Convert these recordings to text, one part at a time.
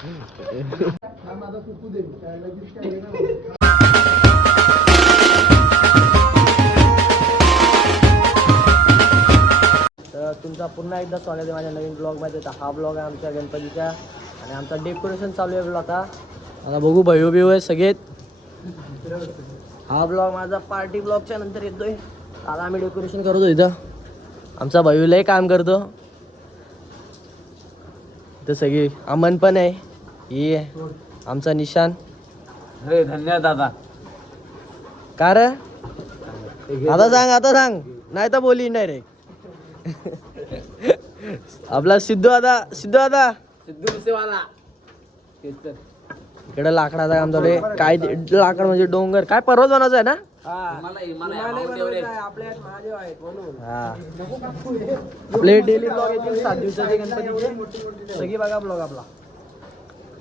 तर तुमचा पुन्हा एकदा स्वागत आहे माझ्या नवीन ब्लॉगमध्ये. तर हा ब्लॉग आहे आमच्या गणपतीचा आणि आमचा डेकोरेशन चालू आहे आता बघू भयो बिव आहे सगळे. हा ब्लॉग माझा पार्टी ब्लॉगच्या नंतर येतोय. आता आम्ही डेकोरेशन करतो इथं. आमचा भयो लय काम करतो इथं. सगळी अमन पण आहे. ही आहे आमचा निशान. अरे धन्यवाद दादा. का रे आता सांग नाही तर बोली डायरेक्ट. आपला सिद्धू दादा इकडे लाकडाचा काम चालू आहे. काय लाकड म्हणजे डोंगर काय पर्वत बनायचं आहे ना. आपले डेली ब्लॉग येतील 7 दिवसाचे गणपतीचे. सगळी बघा ब्लॉग आपला.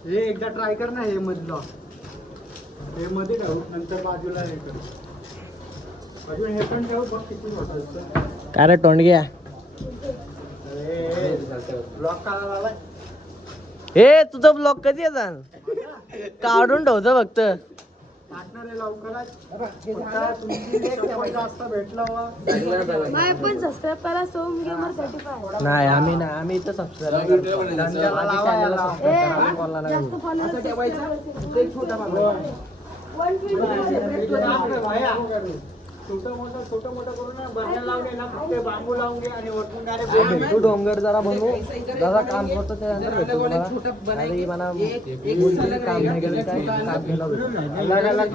हे एकदा ट्राय कर ना. हे मधलं हे मध्ये ठेवू नंतर बाजूला हे कर. अजून हे पण ठेवू बघ किती मोठा. काय रे टोंडग्या ब्लॉक काढायला. हे तुझं ब्लॉग कधी येतात काढून ठेवतो फक्त. टाकणार आहे लवकरच. तुमची जास्त भेटला पण सबस्क्राइब करा सोम गेमर सर्टिफाइड. नाही आम्ही इथं सबस्क्राईब जास्त फॉलोअर्स ठेवायचा. छोटं मोठं करून ना बर्नर लावून ना फक्त बांबू लावून घे आणि वरतून डायरेक्ट भेटू डोंगर जरा बनवू. जरा काम करतो त्यानंतर भेटू तुम्हाला. काम नाही केलं काय काम केलं अलग अलग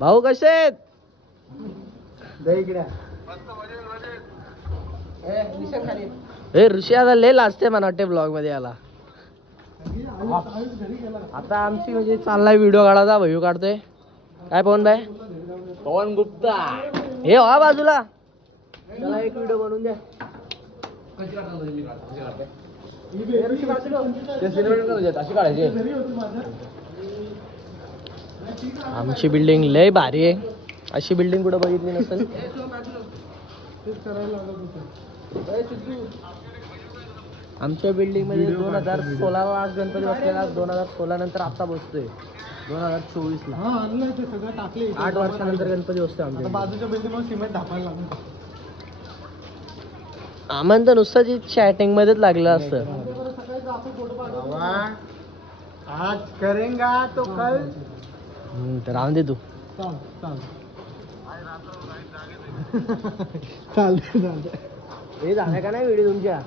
भाऊ कसे आहेत. हे ऋषी आता लय लाजते मला वाटते ब्लॉग मध्ये आला. आता आमची म्हणजे चाललाय व्हिडिओ काढायचा. व्हिडिओ काढतोय काय पवन भाई. पवन गुप्ता हे हो बाजूला. त्याला एक व्हिडिओ बनवून द्या. आमची बिल्डिंग लय भारी आहे. अशी बिल्डिंग कुठं बघितली नसेल. आमच्या बिल्डिंग मध्ये 2016 गणपती बसलेला. 2016 नंतर आता बसतोय 2024 ला. सगळं टाकले. 8 वर्षानंतर गणपती बसतोय आमच्या. बाजूच्या बिल्डिंग सिमेंट ढापायला लागून. आम्हाला तर नुसतं चॅटिंग मध्येच लागलं असतं. आज करेंगा तो कल. तर राहून दे तू. चालते हे झालं का नाही व्हिडिओ तुमच्या.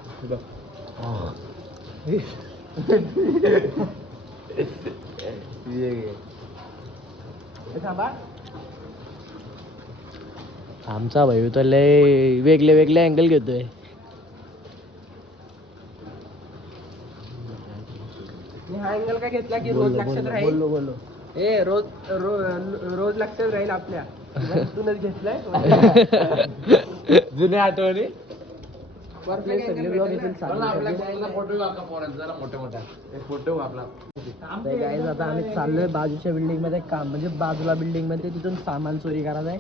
आमचा भाई तर लय वेगळे अँगल घेतोय. हा अँगल काय घेतला की रोज लक्षात राहील. बोलो ए रोज लक्षात राहील आपल्या. तूनच घेतलाय जुन्या आठवणी. सगळे ब्लॉग येतील. फोटो आपला. आता आम्ही चाललोय बाजूच्या बिल्डिंग मध्ये काम म्हणजे बाजूला बिल्डिंग मध्ये तिथून सामान चोरी करायचं आहे.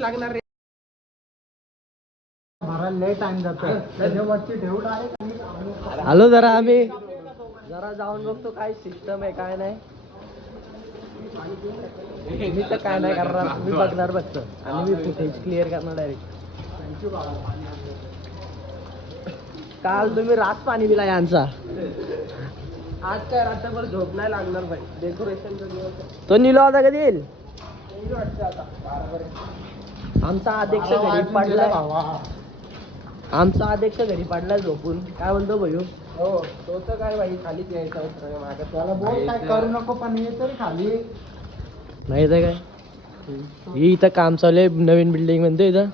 लागणार रे. भरायला लय टाइम जातो. ठेवू आलो जरा आम्ही जरा जाऊन बघतो काय सिस्टम आहे काय नाही. मी तर काय नाही करणार. मी बघणार फक्त आणि मी फुटेज क्लिअर करणार डायरेक्ट. काल तुम्ही रात पाणी दिला यांचा. आज काय रात्रभर झोप नाही लागणार भाई. डेकोरेशनचा दिवस. तो निलो होता कधी येईल. आमचा अध्यक्ष घरी पडलाय. आमचा अध्यक्ष घरी पडलाय झोपून. काय बोलतो भैयू. हो तो तर काय भाई खालीच यायचा मागं. त्याला बोल काय करू नको पण ये तरी खाली. माहित आहे काय ही इथं काम चालू आहे नवीन बिल्डिंग मध्ये. इथं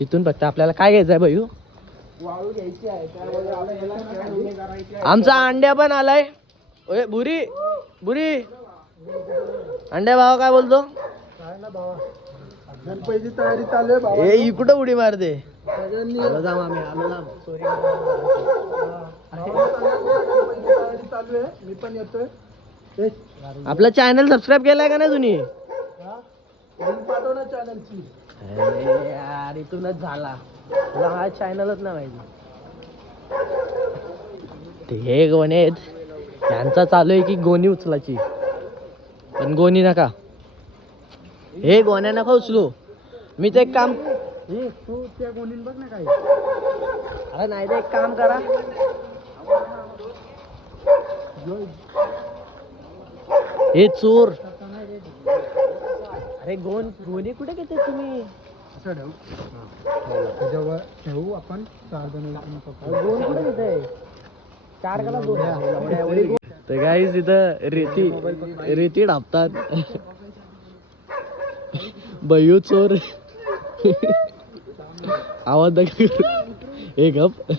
तिथून फक्त आपल्याला काय घ्यायचं आहे भैयू. वाळू घ्यायची आहे त्यामध्ये आपल्याला खेळणी करायची आहे. आमचा अंड्या पण आलाय. ओए बुरी अंड्या भावा काय बोलतो. काय ना भावा गणपतीची तयारी चालू आहे भावा. ए इकडं उडी मारते. सगळ्यांनी आलो जाम आम्ही आलो जाम. सॉरी तयारी चालू आहे. मी पण येतोय. आपला चॅनल सबस्क्राईब केलाय का नाही तुम्ही. लिंक पाठव ना चॅनलची. अरे यार इथूनच झाला. तुला हा चॅनलच नाही माहिती. हे गोणे आहेत यांचा चालू आहे की गोणी उचलायची पण गोणी नका हे गोण्या नका उचलू मी ते एक काम तू त्या गोणीन बघ ना काय अरे नाही ते एक काम करा हे चोर अरे गोणी कुठे घेते तुम्ही असं ठेवू त्याच्यावर ठेवू आपण 4 जण गोण कुठे घेते 4 कला दोन तर गाईस इथं रेती ढापतात बयू चोर आवाज हे गप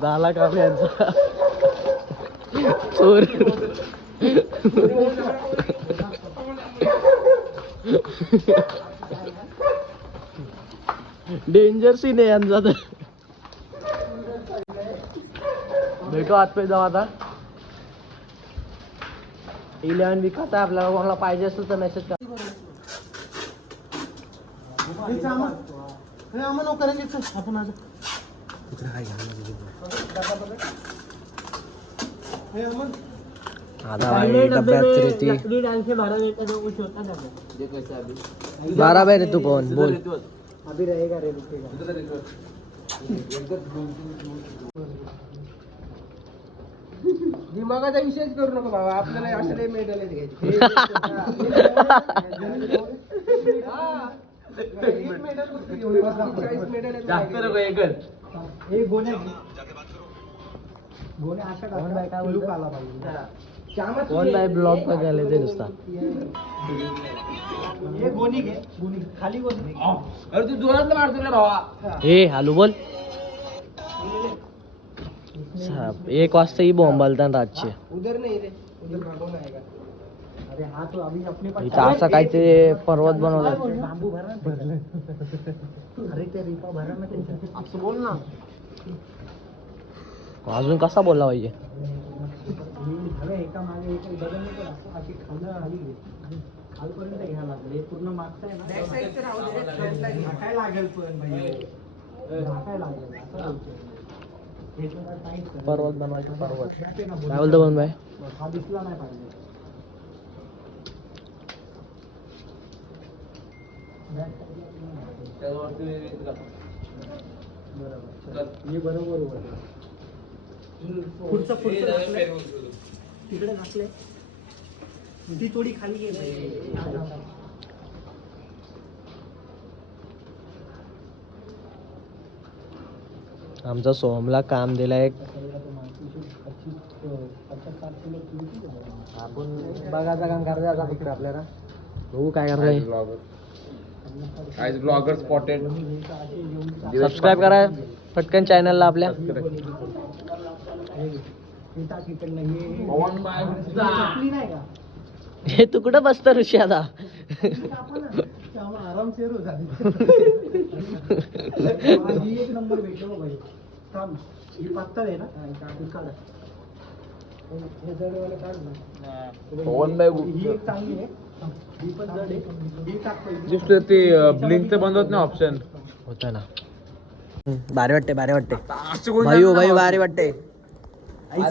झाला का यांचा चोर डेंजर सीन आहे यांचा तर भेटू आतमध्ये जाऊ आता 11 विकास आहे आपल्याला कोणाला पाहिजे असेल तर मेसेज करा आपण आज डब्यात रेती 12 बाय रे तू कोण बोल अभी रहेगा रे रुकेगा दिमागाचा विषयच करू नको बाबा आपल्याला असे मेडल घ्यायचे हे गोण्या अशा टाका लुक आला पाहिजे कोण बाय ब्लॉग बघायला ते नुसता हे गोणी घे गोणी खाली गोणी अरे तू जोरात मारतो रे भावा हे हालू बोल 1 वाजता ही बॉम्ब आलता रातचे उधर नाही रे उधर भागो नाही का अरे हा तो अभी अपने पास इथं असा काय ते पर्वत बनवला बांबू भरा ना अरे ते रिपा भरा ना त्यांच्या असं बोल ना अजून कसा बोलला पाहिजे एका मागे एक बदलले तर असं अशी खाल्लं आली खालपर्यंत घ्यायला लागलं हे पूर्ण मागचं आहे ना झाकाय लागेल पण भाई झाकाय लागेल असं बोलतोय. हे जरा tight कर. पर्वत बनवायचे पर्वत Back आहे ना काय बोलतो बन भाई हा दिसला नाही पाहिजे Back side ला पण नाही. बरोबर हे बरोबर उभं आहे. पुढचं घातलंय. तिकडे घातलंय ती थोडी खाली गेली आमचा सोहमला काम दिलाय आपण बघायचं काम करायचं आता फक्त आपल्याला बघू काय करायचं आज ब्लॉगर स्पॉटेड सबस्क्राईब करा पटकन चॅनलला आपल्या पवन बाय नाही का हे तू कुठं बसतं ऋषी आता आरामशीर हो झाली एक नंबर भेटलो भाई थांब ही पातळ आहे ना काढ हे जडवाले काढ ना पवन बाय ही एक चांगली आहे ही पण जड आहे ही टाक पहिली. दिसलं ते ब्लिंकचं बंद होत ना ऑप्शन होतं ना भारी वाटते भारी वाटते भाई हो भाई भारी वाटते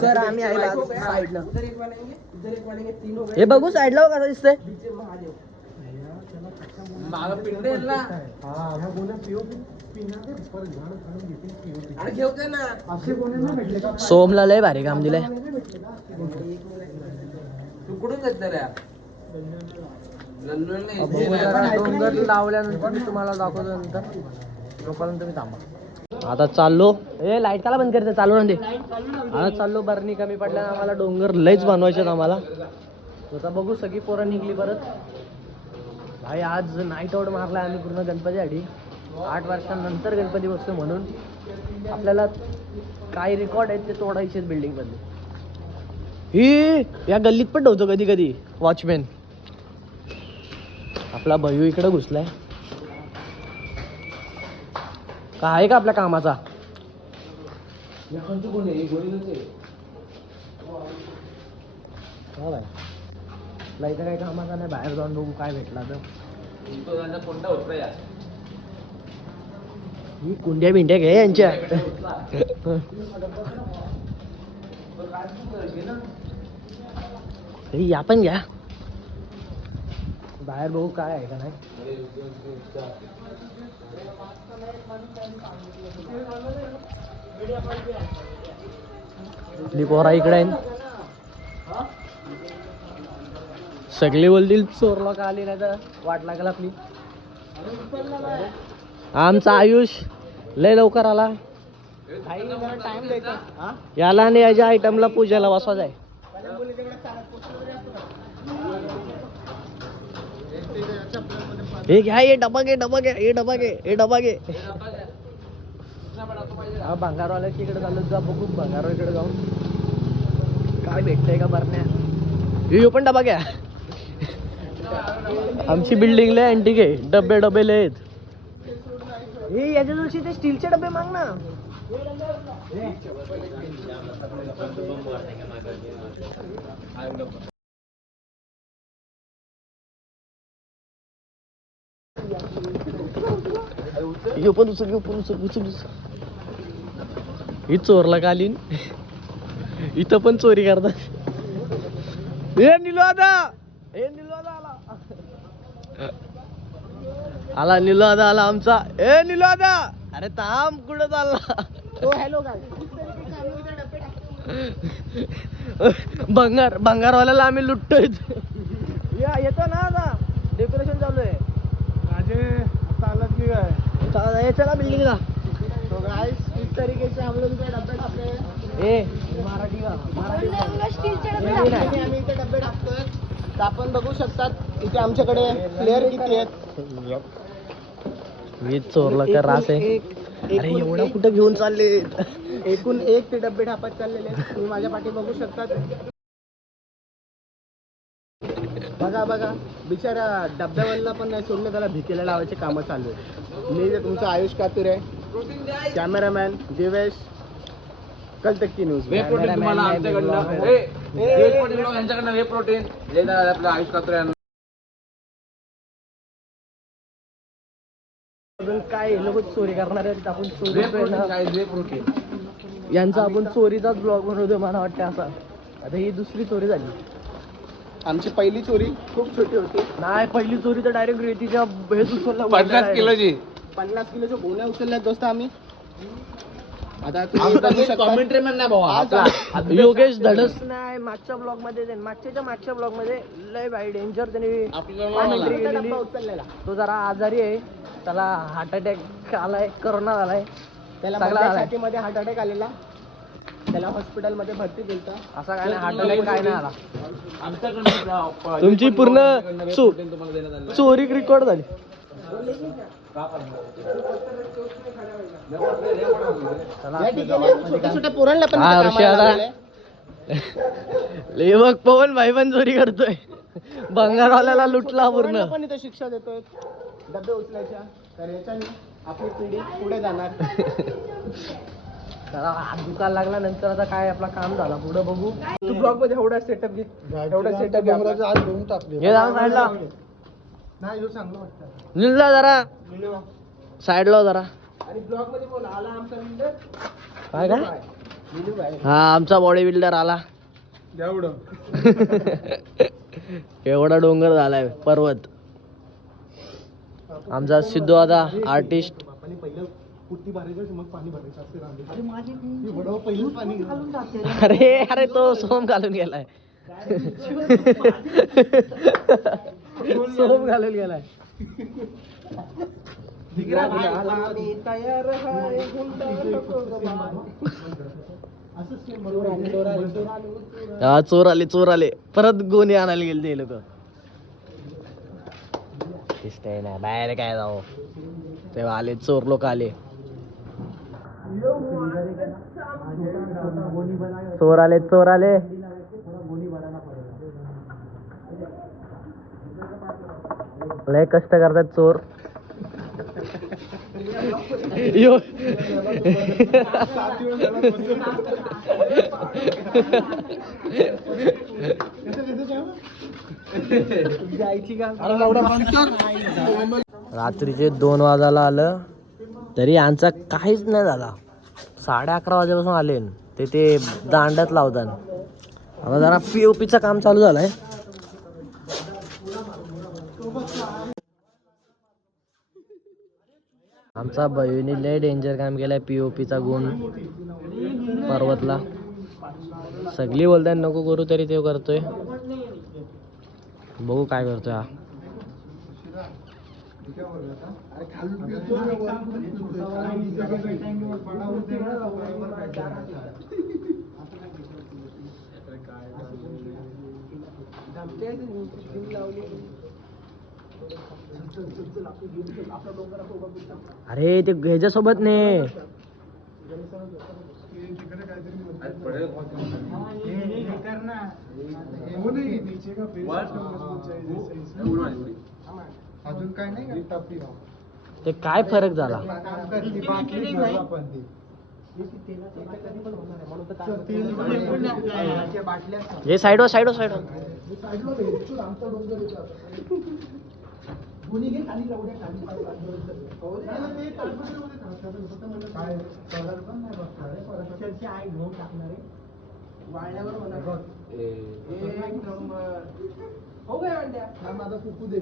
सर आम्ही आहे साईडला हे बघू साईडला कसं दिसतंय मागं पिंडेल ना हा ह्या गोण्या POP पिणार दे, परत झाड काढून घेतील POP. अरे घेऊते ना असे गोणे नाही भेटले का सोमला लय भारी काम दिलंय नाही भेटले का असे गोणे? तू कुठून घेतलं रे लंडन नाही डोंगर लावल्यानंतर मी तुम्हाला दाखवतो नंतर तोपर्यंत मी थांबा आता चाललो ए लाईट काला बंद करते चालू ना आता चाललो बरणी कमी पडल्यानं आम्हाला डोंगर लयच बनवायचे आम्हाला आता बघू सगळी पोरं निघली परत भाई आज नाईट आउट मारलाय आम्ही पूर्ण गणपतीसाठी 8 वर्षांनंतर गणपती बसतो म्हणून आपल्याला काही रेकॉर्ड आहेत ते तोडायचे बिल्डिंग मध्ये ही या गल्लीत पण ठेवतो कधी कधी वॉचमॅन आपला भयू इकडे घुसलाय का आहे का आपल्या कामाचा इथं काही कामाचा नाही, बाहेर जाऊन बघू काय भेटला तर. ही कुंड्या बिंड्या घे यांच्या. हे या पण घ्या, बाहेर बघू काय आहे का नाही. आपली पोरा इकडे आहे. सगळे बोलतील चोरला का आली, नाही तर वाट लागेल आपली. आमचा आयुष लय लवकर आला. टाइम द्यायचा. हा? याला आणि याच्या आयटमला पूजाला बसवायचं आहे. हे घ्या, हे डबा घे, डबा घे, हे डबा घे, हे डबा घे. हा भंगारवाल्याच्या इकडे चालू जा, बघू भंगारवाल्याकडे जाऊन काय भेटतंय का भरण्या. हे पण डबा घ्या. आमची बिल्डिंग लय अँटिक आहे, डबे डबे लय आहेत. हे याच्या दिवशी ते स्टीलचे डबे माग ना. हे पण उचल, हे पण उचल, उचल उचल. ही चोरला कालीन, इथं पण चोरी करतात. हे निलवादा, हे निलवादा आला. आला निलवादा आला आमचा. ए निलवादा, अरे थांब, कुठं चालला. हो हॅलो गाय. भंगारवाल्याला आम्ही लुटतोय. या येतो ना आता, डेकोरेशन चालू आहे. चालत की काय? चला बिल्डिंगला. तो गाइस इस तरीके से हम लोग इथे डब्बे टाकले. ए मराठी का, मराठी का. स्टीलचे डबे नाही, नाही. आणि आम्ही इथे डब्बे टाकतोय. तर आपण बघू शकतात इथे आमच्याकडे प्लेअर किती आहेत. वीज चोरला का रास आहे. अरे एवढा कुठं घेऊन चालले. एकूण एक ते डब्बे ढापत चाललेले आहेत. तुम्ही माझ्या पाठी बघू शकतात. बघा बघा, बिचारा डब्यावरला पण नाही सोडलं, त्याला भिकेला लावायचे कामं चालू आहेत. मी तुमचा आयुष कातुरे, कॅमेरामॅन दिवेश, कल तक की न्यूज. वे प्रोटीन तुम्हाला आमच्याकडनं, यांच्याकडनं वे प्रोटीन आपलं आयुष कात्रे यांना. अजून काय हे लोक चोरी करणार आहेत. आपण वे चोरी प्रोटीन काय, वे प्रोटीन. यांचा आपण चोरीचाच ब्लॉग बनवतोय मला वाटतं असा. आता ही दुसरी चोरी झाली. आमची पहिली चोरी खूप छोटी होती. नाही, पहिली चोरी तर डायरेक्ट रेतीच्या हेच उचलला. 50 किलोची 50 किलोच्या गोण्या उचलल्यात दोस्त आम्ही. आता तुम्ही बघू शकता. कॉमेंट्री मॅन नाही भावा आज आपला. योगेश धडस नाही, मागच्या ब्लॉग मध्ये मागच्या ब्लॉग मध्ये लय भाई डेंजर त्याने कॉमेंट्री केलेली. डब्बा उचललेला. तो जरा आजारी आहे, त्याला हार्ट अटॅक आलाय, कोरोना आलाय, त्याला सगळा मधल्या आलाय. छातीमध्ये हार्ट अटॅक आलेला. त्याला हॉस्पिटलमध्ये भरती केलं. असा काय नाही, हार्ट अटॅक काय नाही आला. आमच्याकडनं तुमची पूर्ण चोरी रेकॉर्ड झाली. या ठिकाणी छोट्या छोट्या पोरांना पण हा, इथे ऋषी कामाला आला. लावलंय. ले बघ पवन भाई पण चोरी करतोय. भंगारवाल्याला लुटला पूर्ण. पोरांना पण इथे शिक्षा देतोय डब्बे उचलायच्या. तर याच्याने आपली पिढी पुढे जाणार. त्याला हात दुखायला लागला, नंतर आता काय आपला काम झाला, पुढे बघू. तू ब्लॉग मध्ये एवढा सेटअप घे, एवढा सेटअप आज घेऊन टाकले. हे जाऊन साईडला नाही जो चांगलं वाटतं. निघला जरा साईडला जरा. आणि ब्लॉग मध्ये बोल आला आमचा बिल्डर. काय काय? हा, आमचा बॉडी बिल्डर आला. एवढं एवढा डोंगर झालाय, पर्वत. आमचा सिद्धू दादा आर्टिस्ट. पहिलं पुट्टी भरायचं मग पाणी भरायचं असते. पहिलंच पाणी घेऊन. अरे अरे तो सोम घालून गेलाय. सोम घालून गेलाय. तयार हा, चोर आले परत गोणी आणायला गेले ते लोक. दिसतंय ना बाहेर काय जाऊ, तेव्हा आले चोर लोक आले. चोर आले. लय कष्ट करतात चोर. यो रात्रीचे 2 वाजायला आलं तरी यांचा काहीच नाही झाला. 11:30 वाजेपासून आले ते दांड्यात लावतात. आता जरा POPचं काम चालू झालंय. आमचा बहिणी लय डेंजर काम केलंय. POPचा गुण पर्वतला सगळी बोलताय नको करू तरी ते करतोय. बघू काय करतोय हा. अरे ते ह्याच्यासोबत ने अजून काय नाही ते काय फरक झाला. हे साईडवर साईडवर साईडवर माझा कुकू दे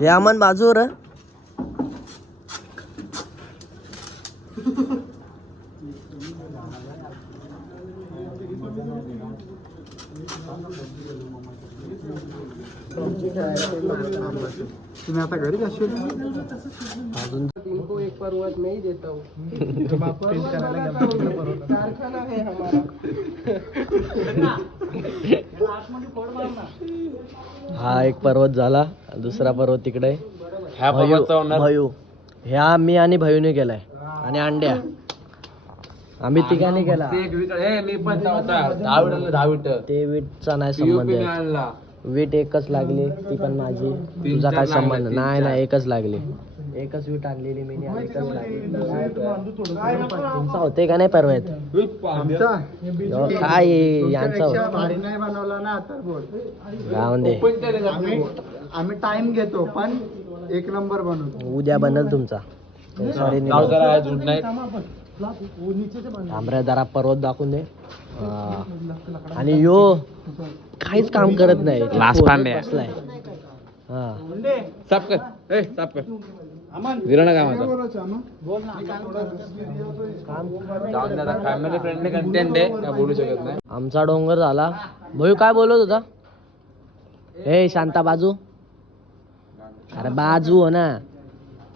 हे अमन बाजूवर तुम्ही आता घरी जाशील अजून इनको एक पर्वत में ही देता हूँ कारखाना है हमारा हा एक पर्वत झाला. दुसरा पर्वत तिकडे ह्या पर्वतचा होणार भयू. ह्या मी आणि भयूने केलाय आणि अंड्या आम्ही तिघांनी केला. मी पण होता 10 विट ते वीटचा नाही संबंध आहे. आणला वीट एकच लागली ती पण माझी. तुझा काय संबंध नाही. नाही एकच लागली. एकच वीट आणलेली मी आणि एकच लागली. तुमचा होते का नाही पर्वत काय यांचा भारी नाही बनवला ना तर बोल. राहून दे. आम्ही टाइम घेतो पण एक नंबर बनवतो. उद्या बनल तुमचा. Sorry good night. आमऱ्या जरा पर्वत दाखवून दे. आणि यो काहीच काम करत नाही. लास्ट पांडे. बसलाय. हा साफ कर. ए साफ कर. दिलं ना काम आता. फॅमिली फ्रेंडली कंटेंट आहे काय बोलू शकत नाही. आमचा डोंगर झाला. भयू काय बोलत होता. ए शांता बाजू. अरे बाजू हो ना.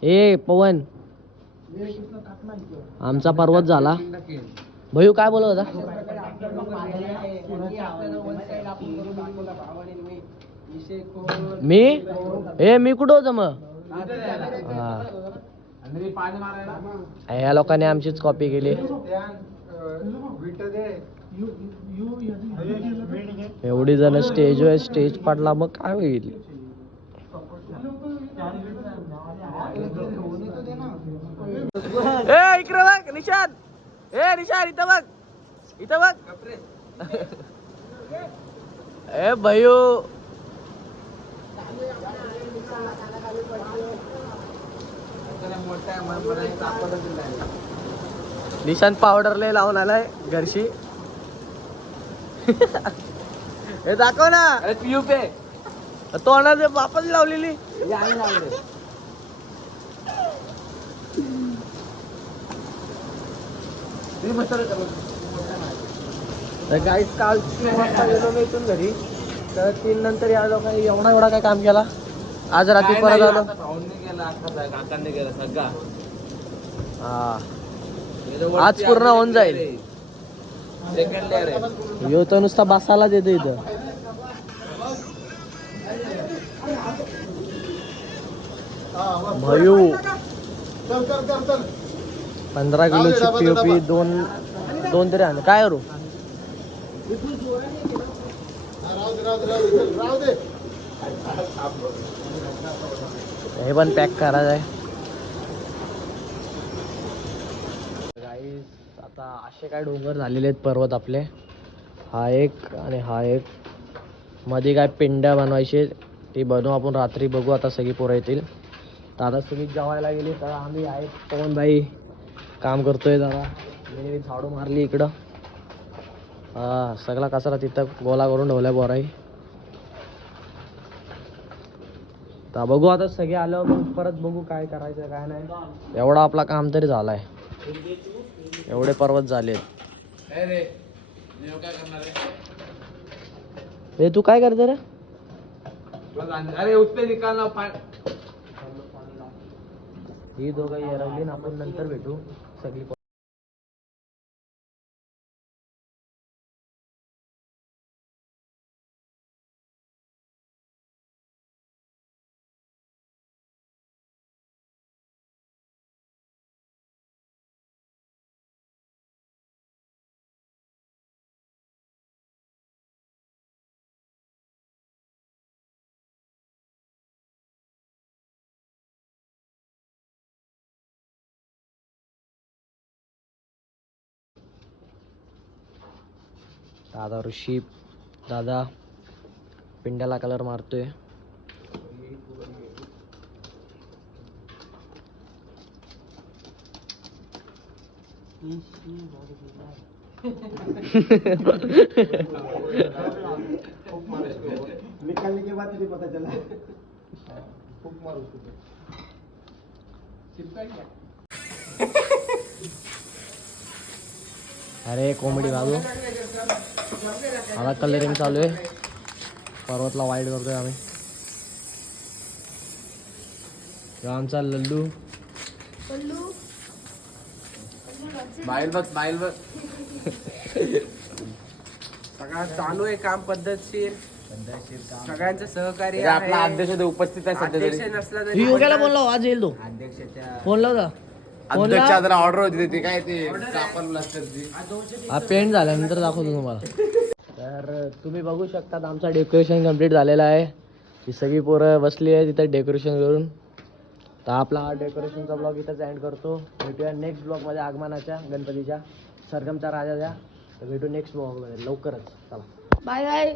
ए पवन आमचा पर्वत झाला. भयू काय बोलत होता. मी कुठं होतो मग. ह्या लोकांनी आमचीच कॉपी केली. एवढी जण स्टेजवर स्टेज पडला मग काय होईल. ए इकडे बघ निशाद. ए निशाद इथं बघ. इथं बघ. ए भयू निशांत पावडर लय लावून आलाय घरशी. हे दाखव ना. अरे POP तोंडात वापस लावलेली. गाईस काल 3 वाजता गेलो मी इथून घरी तर 3 नंतर या लोकांनी एवढा काय काम केला. आज रात्री परत आलो. हा आज पूर्ण होऊन जाईल. यो तर नुसता बसायला देतो इथं. भयू 15 किलोची पीओपी दोन तरी आणले काय करू हे पण पॅक करायचं आहे गाईस. आता असे काय डोंगर झालेले आहेत पर्वत आपले. हा एक आणि हा एक. मध्ये काय पिंड्या बनवायचे ती बनवू आपण रात्री बघू. आता सगळी पोरं येतील तर आता सगळी जेवायला गेली तर आम्ही आहे पवन भाई काम करतोय जरा. मी झाडू मारली इकडं. हा सगळा कचरा तिथं गोला करून ठेवलाय बोराई. तर बघू आता सगळे आल्यावर मग परत बघू काय करायचं काय नाही. एवढा आपला काम तरी झालाय. एवढे पर्वत झालेत. हे तू काय करते रे. अरे उसने निकालना ही दोघं येरवली ना आपण नंतर भेटू सगळी. दादा ऋषी दादा पिंड्याला कलर मारतोय. निकालने के बाद तुझे पता चला फूक मार उसको अरे कॉमेडी बाजू. आता कलरिंग चालू आहे. पर्वतला वाईट करतोय आम्ही. आमचा लल्लू बाहेर बघ सगळं चालू आहे काम पद्धतशीर. सगळ्यांचं सहकार्य आपला अध्यक्ष उपस्थित आहे सध्या तरी. नसला तू योग्याला फोन लाव आज येईल तो. फोन लाव का अध्यक्ष जरा ऑर्डर होती ती काय ते सापडलं असतं ती. हा पेंट झाल्यानंतर दाखवतो तुम्हाला. तर तुम्ही बघू शकता आमचा डेकोरेशन कम्प्लीट झालेला आहे. ही सगळी पोरं बसली आहे तिथं डेकोरेशन करून. तर आपला हा डेकोरेशनचा ब्लॉग इथंच एंड करतो. भेटूया नेक्स्ट ब्लॉगमध्ये आगमनाच्या गणपतीच्या सरगमच्या राजाच्या. तर भेटू नेक्स्ट ब्लॉगमध्ये लवकरच. चला बाय बाय.